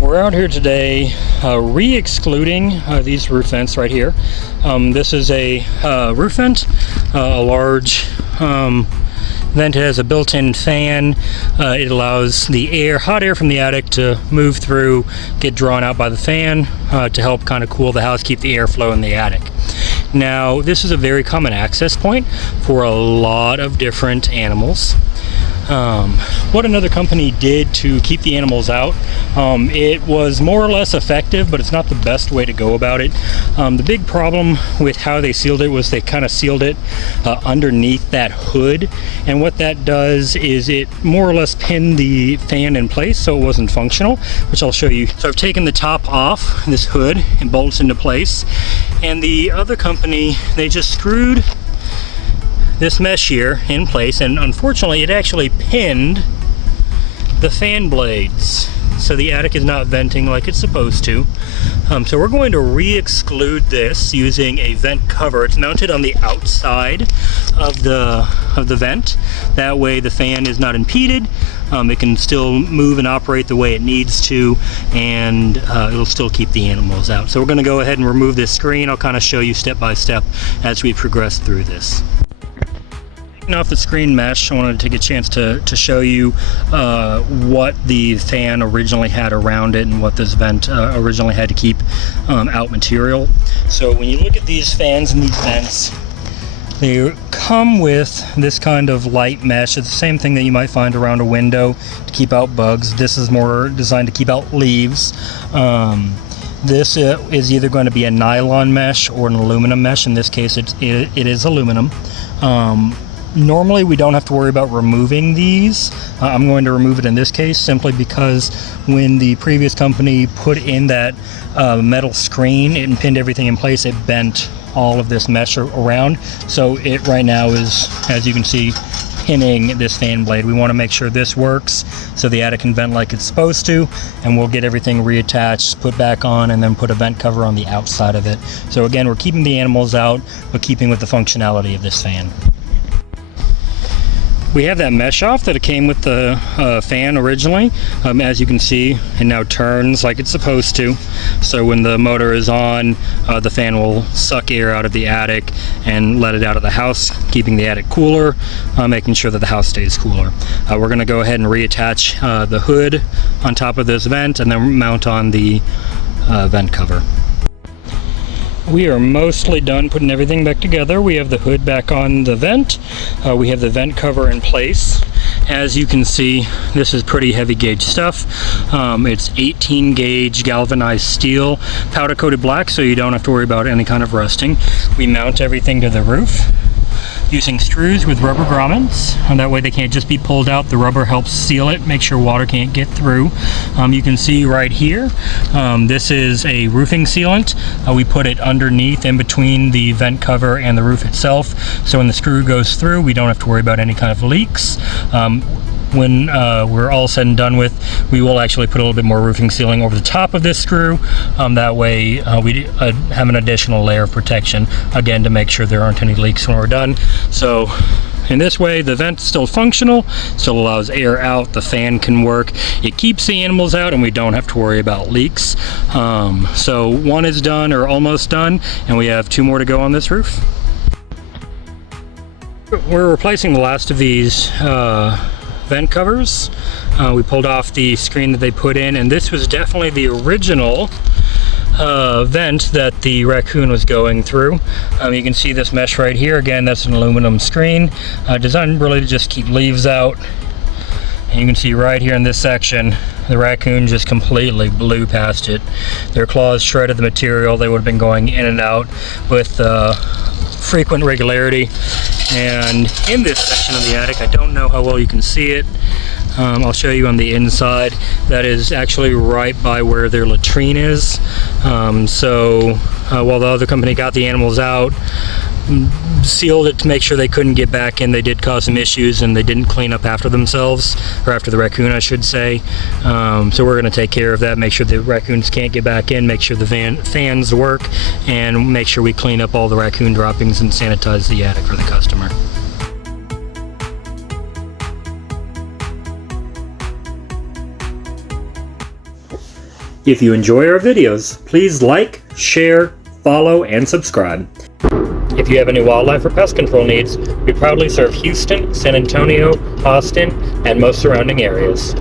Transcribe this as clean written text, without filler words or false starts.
We're out here today re-excluding these roof vents right here. This is a roof vent, a large vent. It has a built-in fan. It allows the hot air from the attic to move through, get drawn out by the fan to help kind of cool the house, keep the airflow in the attic. Now, this is a very common access point for a lot of different animals. What another company did to keep the animals out, it was more or less effective, but it's not the best way to go about it. The big problem with how they sealed it was they kind of sealed it underneath that hood, and what that does is it more or less pinned the fan in place so it wasn't functional, which I'll show you. So I've taken the top off this hood and bolts into place, and the other company, they just screwed this mesh here in place, and unfortunately it actually pinned the fan blades, so the attic is not venting like it's supposed to. So we're going to re-exclude this using a vent cover. It's mounted on the outside of the vent. That way the fan is not impeded. It can still move and operate the way it needs to, and it'll still keep the animals out. So we're going to go ahead and remove this screen. I'll kind of show you step by step as we progress through this. Off the screen mesh, I wanted to take a chance to show you what the fan originally had around it and what this vent originally had to keep out material. So when you look at these fans and these vents, they come with this kind of light mesh. It's the same thing that you might find around a window to keep out bugs. This is more designed to keep out leaves. This is either going to be a nylon mesh or an aluminum mesh. In this case, it is aluminum. Normally we don't have to worry about removing these. I'm going to remove it in this case simply because when the previous company put in that metal screen and pinned everything in place, it bent all of this mesh around. So it right now is, as you can see, pinning this fan blade. We want to make sure this works so the attic can vent like it's supposed to, and we'll get everything reattached, put back on, and then put a vent cover on the outside of it. So again, we're keeping the animals out, but keeping with the functionality of this fan. We have that mesh off that it came with the fan originally. As you can see, it now turns like it's supposed to. So when the motor is on, the fan will suck air out of the attic and let it out of the house, keeping the attic cooler, making sure that the house stays cooler. We're going to go ahead and reattach the hood on top of this vent and then mount on the vent cover. We are mostly done putting everything back together. We have the hood back on the vent. We have the vent cover in place. As you can see, this is pretty heavy gauge stuff. It's 18 gauge galvanized steel, powder coated black, so you don't have to worry about any kind of rusting. We mount everything to the roof using screws with rubber grommets, and that way they can't just be pulled out. The rubber helps seal it, make sure water can't get through. You can see right here, this is a roofing sealant. We put it underneath in between the vent cover and the roof itself, so when the screw goes through, we don't have to worry about any kind of leaks. When we're all said and done with, we will actually put a little bit more roofing sealing over the top of this screw. That way we have an additional layer of protection, again, to make sure there aren't any leaks when we're done. So in this way, the vent's still functional, still allows air out, the fan can work, it keeps the animals out, and we don't have to worry about leaks. So one is done, or almost done, and we have 2 more to go on this roof. We're replacing the last of these vent covers. We pulled off the screen that they put in, and this was definitely the original vent that the raccoon was going through. You can see this mesh right here. Again, that's an aluminum screen designed really to just keep leaves out. And you can see right here in this section, the raccoon just completely blew past it. Their claws shredded the material. They would have been going in and out with frequent regularity. And in this section of the attic, I don't know how well you can see it. I'll show you on the inside. That is actually right by where their latrine is. While the other company got the animals out, sealed it to make sure they couldn't get back in, they did cause some issues, and they didn't clean up after themselves, or after the raccoon, I should say. So we're going to take care of that, make sure the raccoons can't get back in, make sure the fans work, and make sure we clean up all the raccoon droppings and sanitize the attic for the customer. If you enjoy our videos, please like, share, follow, and subscribe. If you have any wildlife or pest control needs, we proudly serve Houston, San Antonio, Austin, and most surrounding areas.